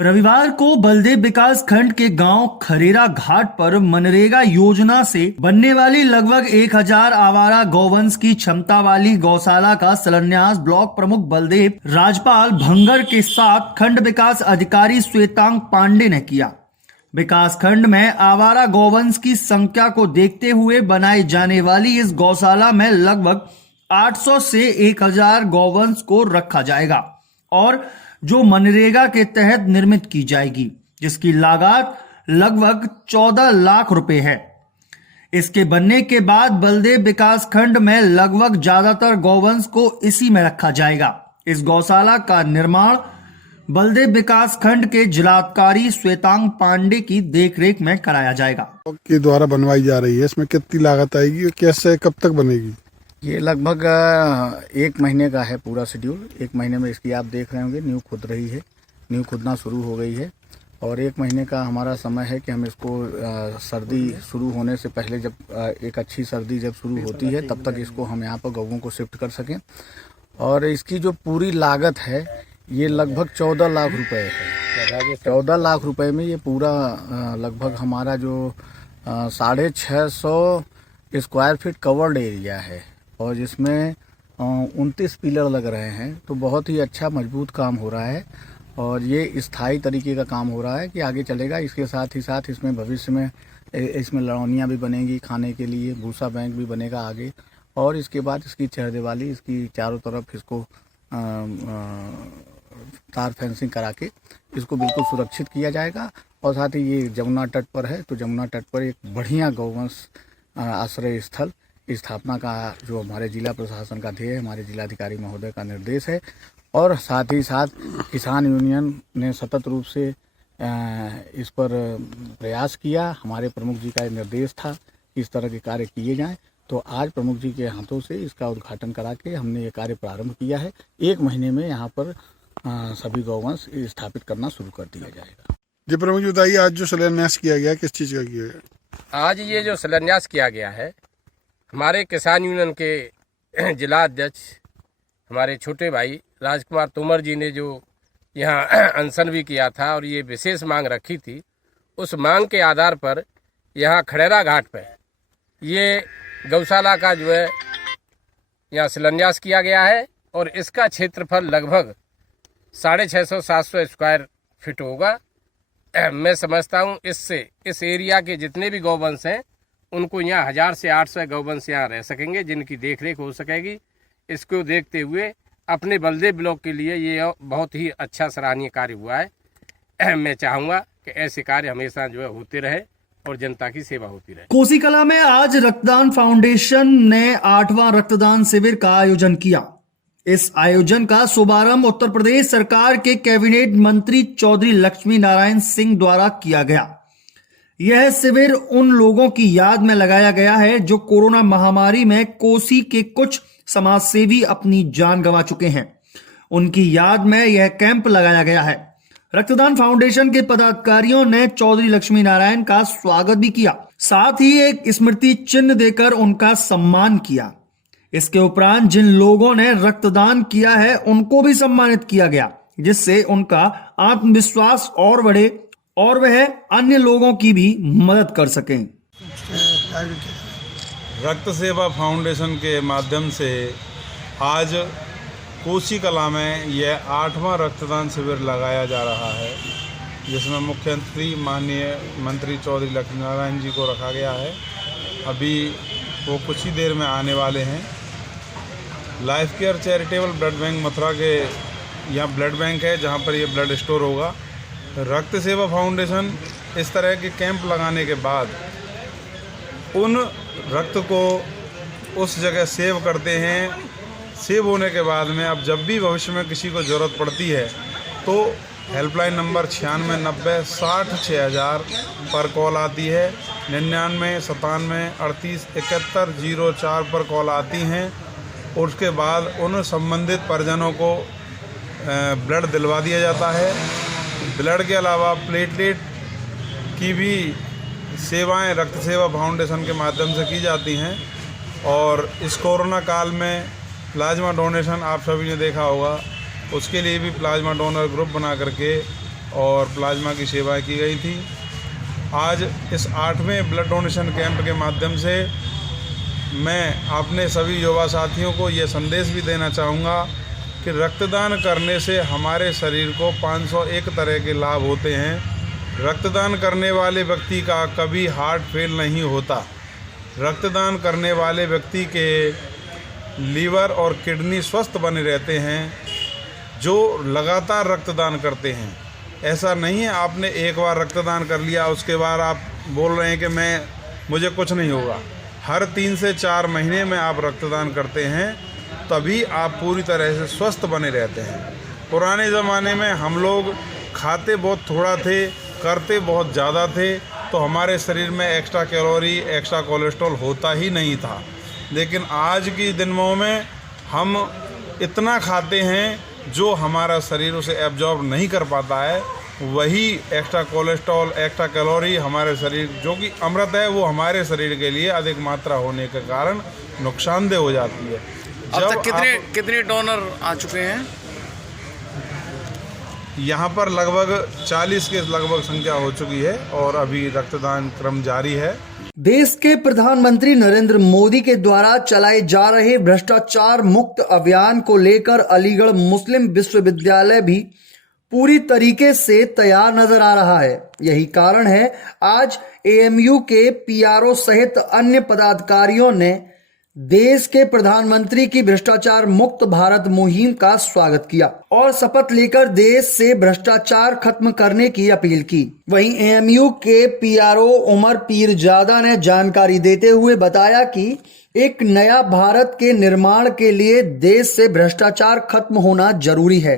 रविवार को बलदेव विकास खंड के गांव खरेरा घाट पर मनरेगा योजना से बनने वाली लगभग 1000 आवारा गौवंश की क्षमता वाली गौशाला का शिलान्यास ब्लॉक प्रमुख बलदेव राजपाल भंगर के साथ खंड विकास अधिकारी श्वेतांग पांडे ने किया। विकास खंड में आवारा गौवंश की संख्या को देखते हुए बनाई जाने वाली इस गौशाला में लगभग 800 से 1000 गौवंश को रखा जाएगा और जो मनरेगा के तहत निर्मित की जाएगी, जिसकी लागत लगभग 14 लाख रुपए है। इसके बनने के बाद बलदेव विकास खंड में लगभग ज्यादातर गौवंश को इसी में रखा जाएगा। इस गौशाला का निर्माण बलदेव विकास खंड के जिलाधिकारी श्वेतांग पांडे की देखरेख में कराया जाएगा। के द्वारा बनवाई जा रही है, इसमें कितनी लागत आएगी और कैसे कब तक बनेगी? ये लगभग 1 महीने का है पूरा शेड्यूल। 1 महीने में इसकी आप देख रहे होंगे नींव खुद रही है, नींव खुदना शुरू हो गई है और 1 महीने का हमारा समय है कि हम इसको सर्दी शुरू होने से पहले, जब एक अच्छी सर्दी जब शुरू होती है तब तक इसको हम यहाँ पर गौओं को शिफ्ट कर सकें। और इसकी जो पूरी लागत है ये लगभग 14 लाख रुपए है। 14 लाख रुपए में ये पूरा लगभग हमारा जो 650 स्क्वायर फीट कवर्ड एरिया है और जिसमें 29 पिलर लग रहे हैं, तो बहुत ही अच्छा मजबूत काम हो रहा है और ये स्थायी तरीके का काम हो रहा है कि आगे चलेगा। इसके साथ ही साथ इसमें भविष्य में इसमें लड़ौनियाँ भी बनेंगी खाने के लिए, भूसा बैंक भी बनेगा आगे और इसके बाद इसकी चहरदीवाली, इसकी चारों तरफ इसको तार फेंसिंग करा के इसको बिल्कुल सुरक्षित किया जाएगा। और साथ ही ये जमुना तट पर है, तो जमुना तट पर एक बढ़िया गौवंश आश्रय स्थल स्थापना का जो हमारे जिला प्रशासन का ध्येय है, हमारे जिलाधिकारी महोदय का निर्देश है। और साथ ही साथ किसान यूनियन ने सतत रूप से इस पर प्रयास किया। हमारे प्रमुख जी का निर्देश था कि इस तरह के कार्य किए जाएं, तो आज प्रमुख जी के हाथों से इसका उद्घाटन करा के हमने ये कार्य प्रारंभ किया है। 1 महीने में यहाँ पर सभी गौवंश स्थापित करना शुरू कर दिया जाएगा। जी प्रमुख जी बताइए, आज जो शिलान्यास किया गया किस चीज़ का किया गया? आज ये जो शिलान्यास किया गया है, हमारे किसान यूनियन के जिला अध्यक्ष हमारे छोटे भाई राजकुमार तोमर जी ने जो यहाँ अनशन भी किया था और ये विशेष मांग रखी थी, उस मांग के आधार पर यहाँ खड़ेरा घाट पर ये गौशाला का जो है यहाँ शिलान्यास किया गया है और इसका क्षेत्रफल लगभग 650-700 स्क्वायर फीट होगा। मैं समझता हूँ इससे इस एरिया के जितने भी गौवंश हैं उनको यहाँ 1000 से 800 गौवंश यहाँ रह सकेंगे, जिनकी देखरेख हो सकेगी। इसको देखते हुए अपने बलदेव ब्लॉक के लिए ये बहुत ही अच्छा सराहनीय कार्य हुआ है। मैं चाहूँगा कि ऐसे कार्य हमेशा जो है होते रहे और जनता की सेवा होती रहे। कोसी कला में आज रक्तदान फाउंडेशन ने 8वां रक्तदान शिविर का आयोजन किया। इस आयोजन का शुभारंभ उत्तर प्रदेश सरकार के कैबिनेट मंत्री चौधरी लक्ष्मी नारायण सिंह द्वारा किया गया। यह शिविर उन लोगों की याद में लगाया गया है जो कोरोना महामारी में कोसी के कुछ समाजसेवी अपनी जान गंवा चुके हैं। उनकी याद में यह कैंप लगाया गया है। रक्तदान फाउंडेशन के पदाधिकारियों ने चौधरी लक्ष्मी नारायण का स्वागत भी किया, साथ ही एक स्मृति चिन्ह देकर उनका सम्मान किया। इसके उपरांत जिन लोगों ने रक्तदान किया है उनको भी सम्मानित किया गया, जिससे उनका आत्मविश्वास और बढ़े और वह अन्य लोगों की भी मदद कर सकें। रक्त सेवा फाउंडेशन के माध्यम से आज कोसी कला में यह 8वां रक्तदान शिविर लगाया जा रहा है, जिसमें मुख्यमंत्री माननीय मंत्री चौधरी लक्ष्मी नारायण जी को रखा गया है। अभी वो कुछ ही देर में आने वाले हैं। Life care charitable blood bank Mathura के यहाँ ब्लड बैंक है, जहाँ पर ये ब्लड स्टोर होगा। रक्त सेवा फाउंडेशन इस तरह के कैंप लगाने के बाद उन रक्त को उस जगह सेव करते हैं। सेव होने के बाद में अब जब भी भविष्य में किसी को ज़रूरत पड़ती है तो हेल्पलाइन नंबर 96 90 60 6000 पर कॉल आती है। 99 97 38 71 04 पर कॉल आती हैं और उसके बाद उन संबंधित परिजनों को ब्लड दिलवा दिया जाता है। ब्लड के अलावा प्लेटलेट की भी सेवाएं रक्त सेवा फाउंडेशन के माध्यम से की जाती हैं। और इस कोरोना काल में प्लाज्मा डोनेशन आप सभी ने देखा होगा, उसके लिए भी प्लाज्मा डोनर ग्रुप बना करके और प्लाज्मा की सेवाएं की गई थी। आज इस 8वें ब्लड डोनेशन कैंप के माध्यम से मैं अपने सभी युवा साथियों को ये संदेश भी देना चाहूँगा कि रक्तदान करने से हमारे शरीर को 501 तरह के लाभ होते हैं। रक्तदान करने वाले व्यक्ति का कभी हार्ट फेल नहीं होता। रक्तदान करने वाले व्यक्ति के लीवर और किडनी स्वस्थ बने रहते हैं जो लगातार रक्तदान करते हैं। ऐसा नहीं है आपने एक बार रक्तदान कर लिया उसके बाद आप बोल रहे हैं कि मुझे कुछ नहीं होगा। हर 3 से 4 महीने में आप रक्तदान करते हैं तभी आप पूरी तरह से स्वस्थ बने रहते हैं। पुराने ज़माने में हम लोग खाते बहुत थोड़ा थे, करते बहुत ज़्यादा थे, तो हमारे शरीर में एक्स्ट्रा कैलोरी, एक्स्ट्रा कोलेस्ट्रॉल होता ही नहीं था। लेकिन आज की दिनों में हम इतना खाते हैं जो हमारा शरीर उसे एब्जॉर्ब नहीं कर पाता है। वही एक्स्ट्रा कोलेस्ट्रॉल, एक्स्ट्रा कैलोरी हमारे शरीर जो कि अमृत है वो हमारे शरीर के लिए अधिक मात्रा होने के कारण नुकसानदेह हो जाती है। अब तक कितने डोनर आ चुके हैं? यहाँ पर लगभग 40 के लगभग संख्या हो चुकी है और अभी रक्तदान क्रम जारी है। देश के प्रधानमंत्री नरेंद्र मोदी के द्वारा चलाए जा रहे भ्रष्टाचार मुक्त अभियान को लेकर अलीगढ़ मुस्लिम विश्वविद्यालय भी पूरी तरीके से तैयार नजर आ रहा है। यही कारण है आज एएमयू के पीआरओ सहित अन्य पदाधिकारियों ने देश के प्रधानमंत्री की भ्रष्टाचार मुक्त भारत मुहिम का स्वागत किया और शपथ लेकर देश से भ्रष्टाचार खत्म करने की अपील की। वहीं एएमयू के पीआरओ उमर पीरजादा ने जानकारी देते हुए बताया कि एक नया भारत के निर्माण के लिए देश से भ्रष्टाचार खत्म होना जरूरी है,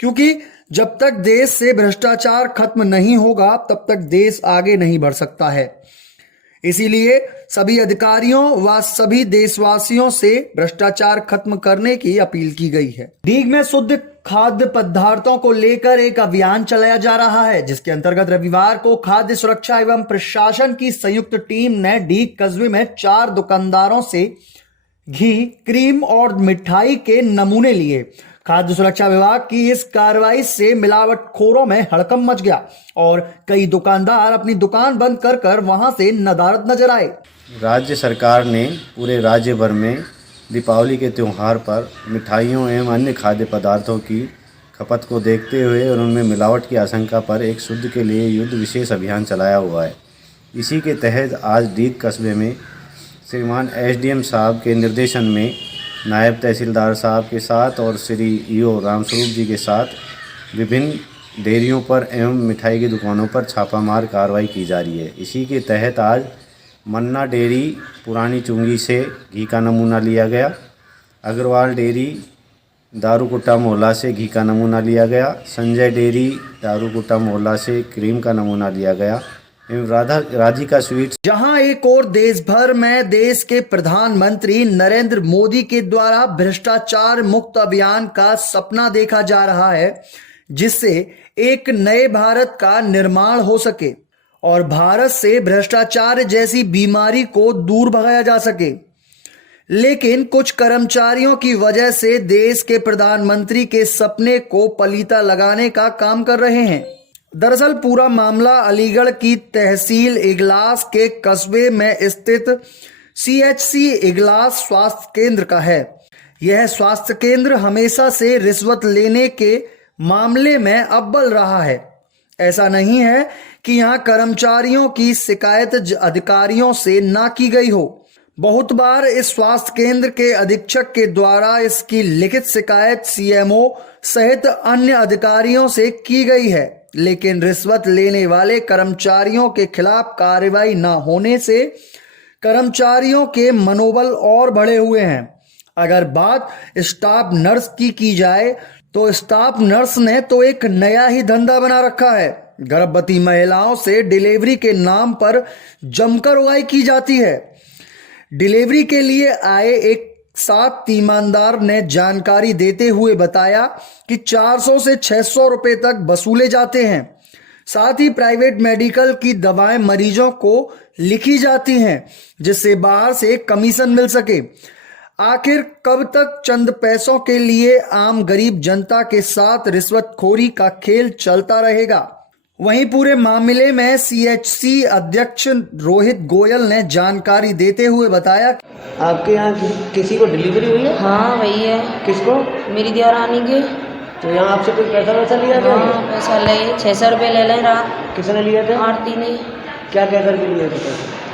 क्योंकि जब तक देश से भ्रष्टाचार खत्म नहीं होगा तब तक देश आगे नहीं बढ़ सकता है। इसीलिए सभी अधिकारियों व सभी देशवासियों से भ्रष्टाचार खत्म करने की अपील की गई है। डीग में शुद्ध खाद्य पदार्थों को लेकर एक अभियान चलाया जा रहा है, जिसके अंतर्गत रविवार को खाद्य सुरक्षा एवं प्रशासन की संयुक्त टीम ने डीग कस्बे में 4 दुकानदारों से घी, क्रीम और मिठाई के नमूने लिए। खाद्य सुरक्षा विभाग की इस कार्रवाई से मिलावटखोरों में हड़कंप मच गया और कई दुकानदार अपनी दुकान बंद कर वहां से नदारद नजर आए। राज्य सरकार ने पूरे राज्य भर में दीपावली के त्यौहार पर मिठाइयों एवं अन्य खाद्य पदार्थों की खपत को देखते हुए और उनमें मिलावट की आशंका पर एक शुद्ध के लिए युद्ध विशेष अभियान चलाया हुआ है। इसी के तहत आज डीग कस्बे में श्रीमान एसडीएम साहब के निर्देशन में नायब तहसीलदार साहब के साथ और श्री ईओ रामस्वरूप जी के साथ विभिन्न डेयरियों पर एवं मिठाई की दुकानों पर छापामार कार्रवाई की जा रही है। इसी के तहत आज मन्ना डेयरी पुरानी चुंगी से घी का नमूना लिया गया, अग्रवाल डेयरी दारूकुट्टा मोहल्ला से घी का नमूना लिया गया, संजय डेयरी दारूकुट्टा मोहल्ला से क्रीम का नमूना लिया गया एवं राधिका स्वीट्स। जहां एक और देश भर में देश के प्रधानमंत्री नरेंद्र मोदी के द्वारा भ्रष्टाचार मुक्त अभियान का सपना देखा जा रहा है, जिससे एक नए भारत का निर्माण हो सके और भारत से भ्रष्टाचार जैसी बीमारी को दूर भगाया जा सके। लेकिन कुछ कर्मचारियों की वजह से देश के प्रधानमंत्री के सपने को पलीता लगाने का काम कर रहे हैं। दरअसल पूरा मामला अलीगढ़ की तहसील इगलास के कस्बे में स्थित CHC इगलास स्वास्थ्य केंद्र का है। यह स्वास्थ्य केंद्र हमेशा से रिश्वत लेने के मामले में अव्वल रहा है। ऐसा नहीं है कि यहाँ कर्मचारियों की शिकायत अधिकारियों से ना की गई हो। बहुत बार इस स्वास्थ्य केंद्र के अधीक्षक के द्वारा इसकी लिखित शिकायत CMO सहित अन्य अधिकारियों से की गई है, लेकिन रिश्वत लेने वाले कर्मचारियों के खिलाफ कार्रवाई न होने से कर्मचारियों के मनोबल और बढ़े हुए हैं। अगर बात स्टाफ नर्स की जाए तो स्टाफ नर्स ने तो एक नया ही धंधा बना रखा है। गर्भवती महिलाओं से डिलीवरी के नाम पर जमकर उगाई की जाती है। डिलीवरी के लिए आए एक साथ ईमानदार ने जानकारी देते हुए बताया कि 400 से 600 रुपए तक वसूले जाते हैं। साथ ही प्राइवेट मेडिकल की दवाएं मरीजों को लिखी जाती हैं, जिससे बाहर से कमीशन मिल सके। आखिर कब तक चंद पैसों के लिए आम गरीब जनता के साथ रिश्वतखोरी का खेल चलता रहेगा? वहीं पूरे मामले में सीएचसी अध्यक्ष रोहित गोयल ने जानकारी देते हुए बताया, आपके यहाँ किसी को डिलीवरी हुई है? हाँ भई है। किसको? मेरी देवरानी के। तो यहाँ आपसे कोई पैसा वैसा लिया गया? हाँ पैसा ले 600 रुपये ले लें रात। किसने लिए थे? आरती ने। क्या कह करके लिए थे पैसे?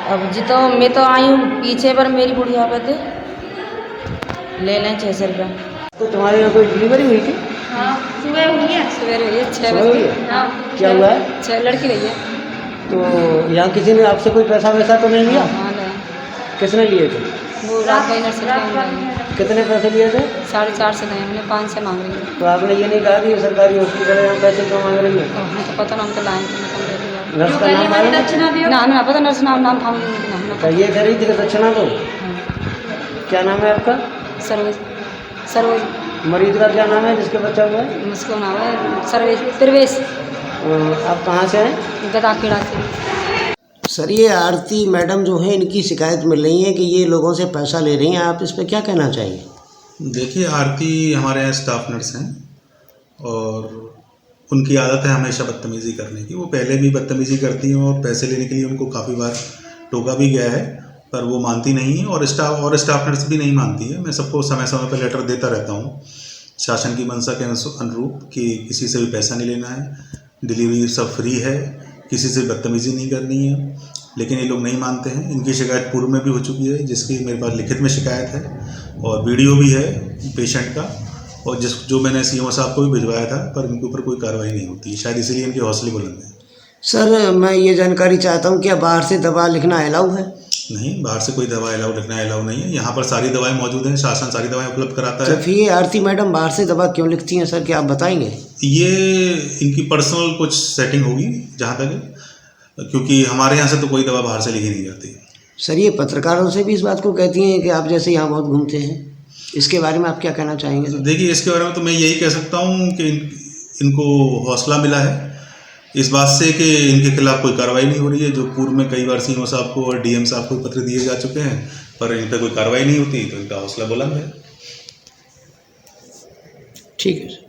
अब जी तो मैं तो आई हूँ पीछे पर मेरी बुढ़िया पे थे, ले लें 600 रुपये। तो तुम्हारे यहाँ कोई डिलीवरी हुई थी? हाँ सुबह हुई है। सवेरे हुई है 6 सुबह हुई बजे। है? हाँ क्या हुआ है? 6 लड़की गई है। तो यहाँ किसी ने आपसे कोई पैसा वैसा तो नहीं लिया? हाँ ले। किसने लिए थे? वो रात का नर्सरी कितने पैसे लिए थे? 450 से गए, हमने 500 मांग रही है। तो आपने ये नहीं कहा कि ये सरकारी हॉस्पिटल है, यहाँ पैसे क्यों मांग रही है? हमें तो पता ना, हम तो लाए थे कम दे दिया। नर्स का नाम मालूम? ना हमें पता नर्स नाम खाऊंगी तो ये कह रही थी कि दक्षिणा दो। क्या नाम है आपका? सर्वेश। मरीज का क्या नाम है जिसके बच्चा हुआ है? मुझको नाम है सर्वेश प्रवेश। आप कहाँ से हैं? गदाखेड़ा से। सर ये आरती मैडम जो है, इनकी शिकायत मिल रही है कि ये लोगों से पैसा ले रही हैं, आप इस पर क्या कहना चाहिए? देखिए, आरती हमारे यहाँ स्टाफ नर्स हैं और उनकी आदत है हमेशा बदतमीज़ी करने की। वो पहले भी बदतमीज़ी करती हैं और पैसे लेने के लिए उनको काफ़ी बार टोका भी गया है, पर वो मानती नहीं है और स्टाफ नर्स भी नहीं मानती है। मैं सबको समय समय पर लेटर देता रहता हूँ शासन की मंशा के अनुरूप कि किसी से भी पैसा नहीं लेना है, डिलीवरी सब फ्री है, किसी से बदतमीज़ी नहीं करनी है, लेकिन ये लोग नहीं मानते हैं। इनकी शिकायत पूर्व में भी हो चुकी है, जिसकी मेरे पास लिखित में शिकायत है और वीडियो भी है पेशेंट का, और जो मैंने सीएमओ साहब को भी भिजवाया था, पर इनके ऊपर कोई कार्रवाई नहीं होती है। शायद इसीलिए इनके हौसले बुलंद हैं। सर मैं ये जानकारी चाहता हूँ, क्या बाहर से दवा लिखना अलाउ है? नहीं, बाहर से कोई दवा लिखना अलाउ नहीं है। यहाँ पर सारी दवाएं मौजूद हैं, शासन सारी दवाएं उपलब्ध कराता है। तो फिर ये आरती मैडम बाहर से दवा क्यों लिखती हैं सर, क्या आप बताएंगे? ये इनकी पर्सनल कुछ सेटिंग होगी जहाँ तक, क्योंकि हमारे यहाँ से तो कोई दवा बाहर से लिखी नहीं जाती। सर ये पत्रकारों से भी इस बात को कहती हैं कि आप जैसे यहाँ बहुत घूमते हैं, इसके बारे में आप क्या कहना चाहेंगे? देखिए, इसके बारे में तो मैं यही कह सकता हूँ कि इनको हौसला मिला है इस बात से कि इनके खिलाफ कोई कार्रवाई नहीं हो रही है, जो पूर्व में कई बार सीएमओ साहब को और डीएम साहब को पत्र दिए जा चुके हैं, पर इन पर कोई कार्रवाई नहीं होती, तो इनका हौसला बुलंद है। ठीक है सर।